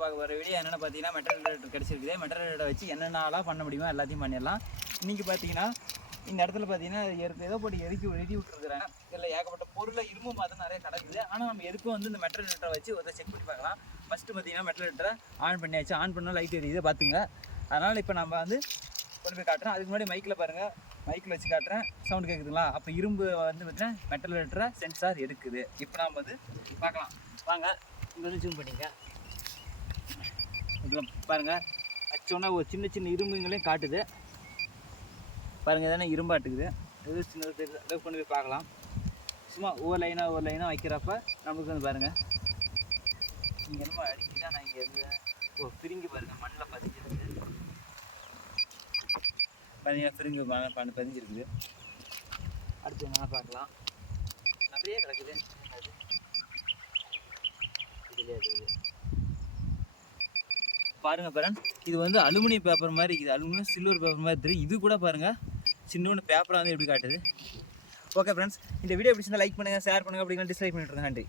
பார்க்க போகிற வீடியோ என்னென்னு பார்த்தீங்கன்னா மெட்டல் ரேட்டர் கிடச்சிருக்குது. மெட்டல் ரிலேட்டர் வச்சு என்னென்னலாம் பண்ண முடியுமோ எல்லாத்தையும் பண்ணிடலாம். இன்றைக்கி பார்த்தீங்கன்னா இந்த இடத்துல பார்த்தீங்கன்னா எருக்கு ஏதோ போட்டு எரிக்கி எழுதி விட்டுருக்குறேன் இதில் ஏகப்பட்ட பொருளை இரும்பு பார்த்து நிறைய கிடக்குது. ஆனால் நம்ம எதுக்கும் வந்து இந்த மெட்டல் ரேட்டரை வச்சு ஒரு செக் பண்ணி பார்க்கலாம். ஃபஸ்ட்டு பார்த்தீங்கன்னா மெட்டல் ரேட்டரை ஆன் பண்ணியாச்சு. ஆன் பண்ணால் லைட் எரியுது பார்த்துங்க அதனால் இப்போ நம்ம வந்து கொண்டு போய் காட்டுறேன் அதுக்கு முன்னாடி மைக்கில் பாருங்கள் மைக்கில் வச்சு காட்டுறேன். சவுண்டு கேட்குதுங்களா அப்போ இரும்பு வந்து பார்த்தீங்கன்னா மெட்டல் ரேட்டரை சென்சார் எடுக்குது. இப்போ நாம் வந்து பார்க்கலாம். வாங்க இங்கே வந்து ஜூம் பண்ணிங்க இதெல்லாம் பாருங்கள் அச்சோன்னா ஒரு சின்ன சின்ன இரும்புங்களையும் காட்டுது. பாருங்கள் இதெல்லாம் இரும்பாட்டுக்குது எது சின்னது தெரியுது. அதை கொண்டு போய் பார்க்கலாம். சும்மா ஒவ்வொரு லைனாக ஒவ்வொரு லைனாக வைக்கிறப்ப நமக்கு வந்து பாருங்கள் இங்கே என்னமோ அடிக்குதா. நான் இங்கே இருந்து ஓ பிரிங்கி. பாருங்கள் மண்ணில் பதிஞ்சிருக்குது பாருங்க பிரிங்கி. பண்ண பதிஞ்சிருக்குது. அடுத்து என்ன பார்க்கலாம். நிறைய கிடக்குது. பாருங்க பாருங்க. இது வந்து அலுமினியம் பேப்பர் மாதிரி இருக்குது. அலுமினியம் சில்வர் பேப்பர் மாதிரி தெரியும் இது கூட பாருங்க. சின்னோண்டு பேப்பராக வந்து எப்படி காட்டுது? ஓகே ஃப்ரெண்ட்ஸ் இந்த வீடியோ பிடிச்சிருந்தா லைக் பண்ணுங்கள் ஷேர் பண்ணுங்கள் அப்படிங்கிற டிஸ்லைக் பண்ணிட்டுருங்க நன்றி.